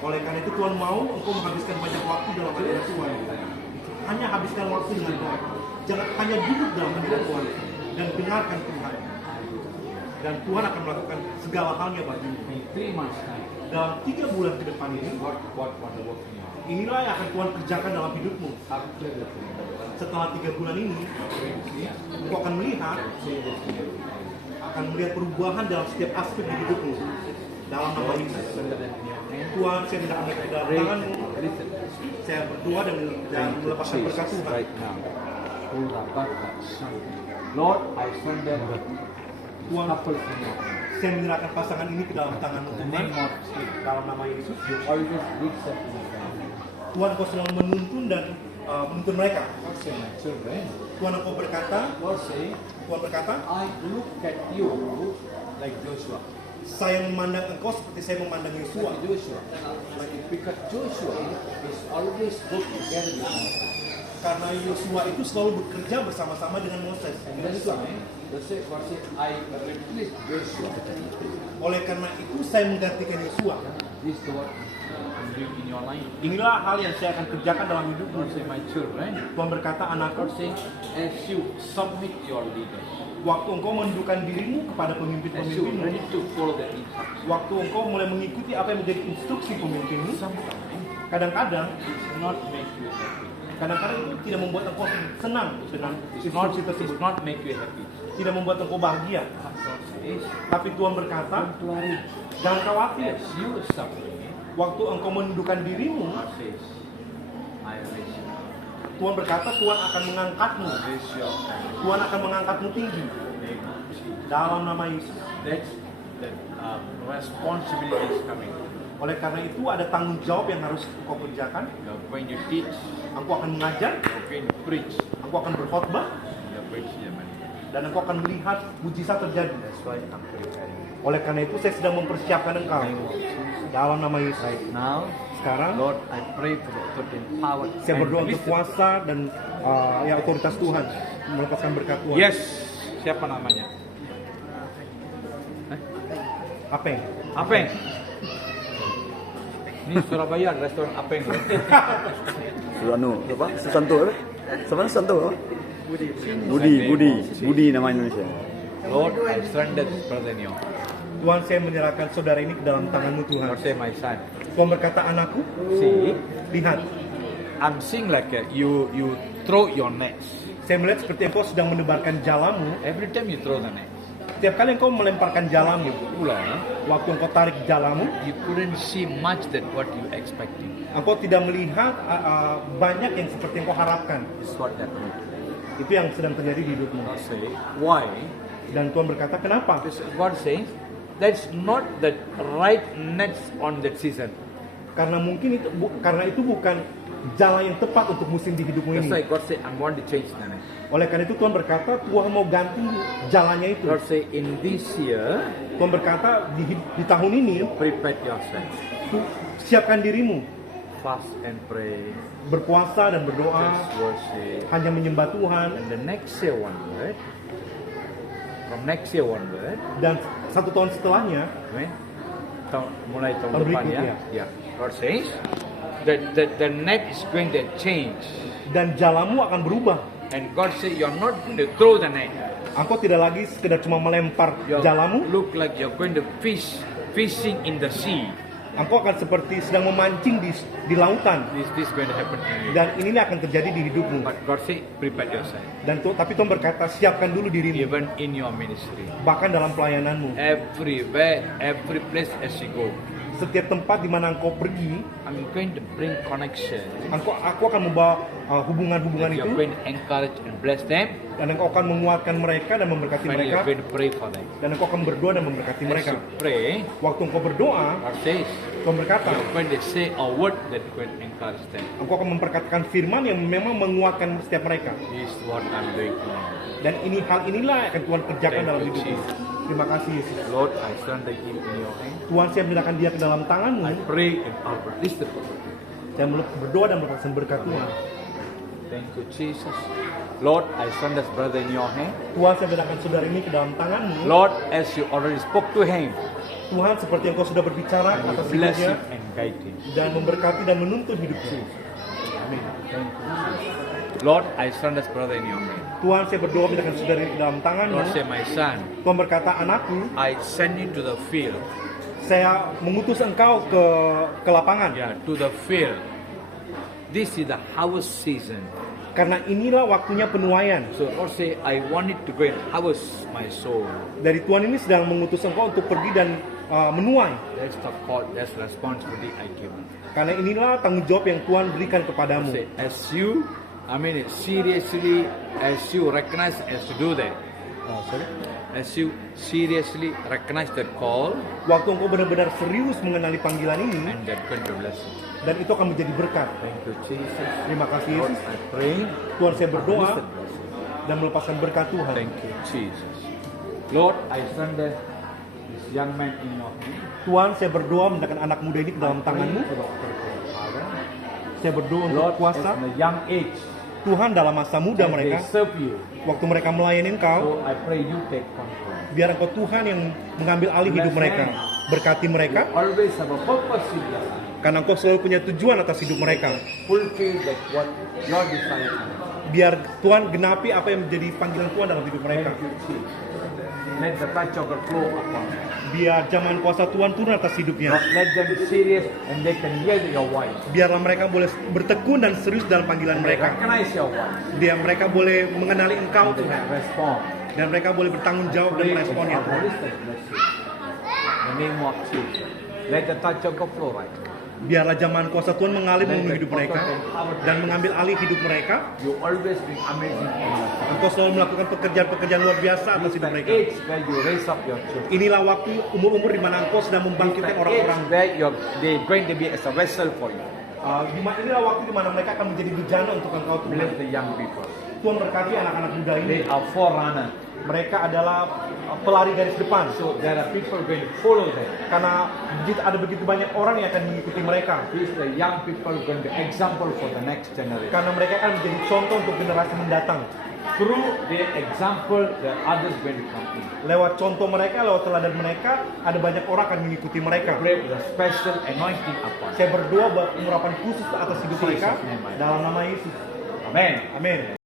Oleh karena itu Tuhan mau engkau menghabiskan banyak waktu dalam hadirat Tuhan. Hanya habiskan waktu dengan Tuhan. Jangan hanya duduk dalam hadirat Tuhan dan dengarkan Tuhan. Dan Tuhan akan melakukan segala halnya bagimu. In 3 months' time, Dalam 3 bulan ke depan ini, what the work in your heart? inilah yang akan Tuhan kerjakan dalam hidupmu. After the 3 months, Setelah 3 bulan ini, engkau akan melihat perubahan dalam setiap aspek di hidupmu. Dalam nama Yesus. Tuhan, saya tidak akan ke dalam tanganmu. Saya berdoa dan melepaskan berkat Tuhan. right now. Lord, I surrender Tuhan, couples in your hands. saya menyerahkan pasangan ini ke dalam tanganmu In the Tuhan. name of Jesus, Dalam nama Yesus. you always lead them in your family. Tuhan, kau selalu menuntun dan menuntun mereka. Lord, say, my children, Tuhan, engkau berkata, Lord, say, Tuhan berkata, I look at you like Joshua. saya memandang engkau seperti saya memandang Yosua. Like Joshua. Because Joshua is always work together with Moses. Karena Yosua itu selalu bekerja bersama-sama dengan Moses. And that's why God said, I replace Joshua. Oleh karena itu saya menggantikan Yosua. This is what I'm doing in your life. Inilah hal yang saya akan kerjakan dalam hidupmu. Lord, say, my children, Tuhan berkata, anakku, Lord, say, as you submit your leaders, waktu engkau menundukkan dirimu kepada as you pemimpin-pemimpinmu, ready to follow the instructions, waktu engkau mulai mengikuti apa yang menjadi instruksi pemimpinmu, sometimes kadang-kadang it's not make you happy. itu tidak membuat engkau senang dengan It's not, instruksi tersebut, it's not make you happy. tidak membuat engkau bahagia. But God says, Tapi Tuhan berkata, don't worry. jangan khawatir. As you submit, Waktu engkau menundukkan dirimu, God says, I raise you. Tuhan berkata Tuhan akan mengangkatmu. Raise your family. Tuhan akan mengangkatmu tinggi Name of Jesus. dalam nama Yesus. That's the responsibility is coming. Oleh karena itu ada tanggung jawab yang harus engkau kerjakan. You're going to teach, Engkau akan mengajar, you're going to preach, engkau akan berkhotbah, you're going to hear money. dan engkau akan melihat mujizat terjadi. That's why I'm preparing. Oleh karena itu saya sedang mempersiapkan engkau dalam nama Yesus. Right now, Sekarang Lord, I pray for the empowered. saya berdoa untuk kuasa dan ya otoritas Tuhan melepaskan berkat Tuhan. Yes. Siapa namanya? Apeng. Apeng. Ini Surabaya restoran Apeng. Anu apa? Susanto apa? Sama Susanto apa? Budi nama Indonesia. Lord, I surrender this brother in your hand. Tuhan, saya menyerahkan saudara ini ke dalam tanganmu Tuhan. Lord, say, my son. Tuhan berkata, anakku, See, lihat, I'm seeing like you throw your nets. saya melihat seperti engkau sedang menebarkan jalamu. Every time you throw the net, Setiap kali engkau melemparkan jalamu, pulang, waktu engkau tarik jalamu, you couldn't see much than what you expecting. engkau tidak melihat banyak yang seperti yang kau harapkan. This is what happened. Itu yang sedang terjadi di hidupmu. God say, why? Dan Tuhan berkata, kenapa? Because God says, that's not the right nets on that season. Karena mungkin karena itu bukan jalan yang tepat untuk musim di hidupmu That's why ini. God say, I'm going to change the net. Oleh karena itu Tuhan berkata, Tuhan mau ganti jalannya itu. God say, in this year, Tuhan berkata, di tahun ini, prepare yourself. siapkan dirimu, Fast and pray. berpuasa dan berdoa, Just worship. hanya menyembah Tuhan. And the next year onward, from next year onward, Dan 1 tahun setelahnya, amen, mulai tahun Tahun depan berikutnya. ya. God says that the net is going to change. dan jalanmu akan berubah. And God says you're not going to throw the net. Engkau tidak lagi sekedar cuma melempar You jalamu, look like you're going to fishing in the sea. engkau akan seperti sedang memancing di lautan. This is going to happen to you. Dan ini akan terjadi di hidupmu. But God says prepare yourself. Tapi Tuhan berkata, siapkan dulu dirimu, Even in your ministry, bahkan dalam pelayananmu. everywhere, every place as you go, Setiap tempat di mana engkau pergi, I'm going to bring connection. aku akan membawa hubungan-hubungan You're itu, going to encourage and bless them. dan engkau akan menguatkan mereka dan memberkati When mereka, you're going to pray for them. dan engkau akan berdoa dan memberkati As mereka. you pray, Waktu engkau berdoa, God says Tuhan berkata, you're going to say a word that going to encourage them. engkau akan memperkatakan firman yang memang menguatkan setiap mereka. This is what I'm doing now. Dan hal inilah yang akan Tuhan kerjakan Thank dalam you, hidupmu. Jesus. Terima kasih Yesus. Lord, I surrender him in your hand. Tuhan, saya menyerahkan dia ke dalam tanganmu. I pray and I'll release the prophet. Saya berdoa dan melepaskan berkat Tuhan. Thank you, Jesus. Lord, I surrender this brother in your hand. Tuhan, saya menyerahkan saudara ini ke dalam tanganmu. Lord, as you already spoke to him, Tuhan seperti yang kau sudah berbicara And atas you bless hidupnya him and guide him. dan memberkati dan menuntun hidupnya. Amin. Lord, I surrender this brother in your hand. Tuhan, saya berdoa menyerahkan saudara di dalam tangan-Mu. Lord, say, my son, Tuhan berkata, anakku, I send you to the field. saya mengutus engkau ke lapangan. Yeah, to the field. This is the harvest season. Karena inilah waktunya penuaian. So Lord say, I want it to go and harvest my soul. Dari Tuhan ini sedang mengutus engkau untuk pergi dan menuai. That's the call, that's the responsibility I give. Karena inilah tanggung jawab yang Tuhan berikan kepadamu. Say, as you, seriously, as you recognize as to do that, as you seriously recognize that call, Waktu engkau benar-benar serius mengenali panggilan ini, and that going to bless you. dan itu akan menjadi berkat. Thank you, Jesus. Terima kasih Lord, Yesus. I pray. Tuhan, saya berdoa Release that blessing. dan melepaskan berkat Tuhan. Thank you, Jesus. Lord, I surrender this young man in your hand. Tuhan, saya berdoa mendekatkan anak muda ini ke dalam tangan-Mu. Saya berdoa untuk Lord, kuasa as in the young age, Tuhan dalam masa muda as they mereka, serve you, waktu mereka melayani Engkau, so I pray you take control. biar Engkau Tuhan yang mengambil alih hidup mereka. Berkati mereka, Always have a purpose in your life. karena Engkau selalu punya tujuan atas hidup mereka. Fulfill that what your desire is. Biar Tuhan genapi apa yang menjadi panggilan Tuhan dalam hidup mereka. Thank you, Jesus. Let the touch of God flow upon them. Biar zaman kuasa Tuhan turun atas hidupnya. Let them be serious and they can hear your voice. Biarlah mereka boleh bertekun dan serius dalam panggilan They mereka. recognize your voice. Biar mereka boleh mengenali Engkau They Tuhan. can respond. Dan mereka boleh bertanggung jawab dan Pray meresponnya for Tuhan. Holy Spirit bless you. In the name of Jesus. Let the touch of God flow right now. Biarlah zaman kuasa Tuhan mengalir memenuhi hidup mereka dan mengambil alih hidup mereka. You always bring amazing things. Engkau selalu melakukan pekerjaan-pekerjaan luar biasa atas This is hidup the mereka. age where you raise up your children. Inilah waktu umur-umur di mana Engkau sedang This is membangkitkan the orang-orang. age where they're going to be as a vessel for you. Inilah waktu di mana mereka akan menjadi bejana untuk Engkau Bless Tuhan. the young people. Tuhan berkati anak-anak muda ini. They are forerunners. Mereka adalah pelari garis depan. So there are people going to follow them. Karena ada begitu banyak orang yang akan mengikuti mereka. These the young people going to example for the next generation. Karena mereka akan menjadi contoh untuk generasi mendatang. Through their example, the others going to come in. Lewat contoh mereka, lewat teladan mereka, ada banyak orang akan mengikuti mereka. Pray with a special anointing upon them. Saya berdoa buat pengurapan khusus atas hidup mereka dalam nama Yesus. Amen. Amin.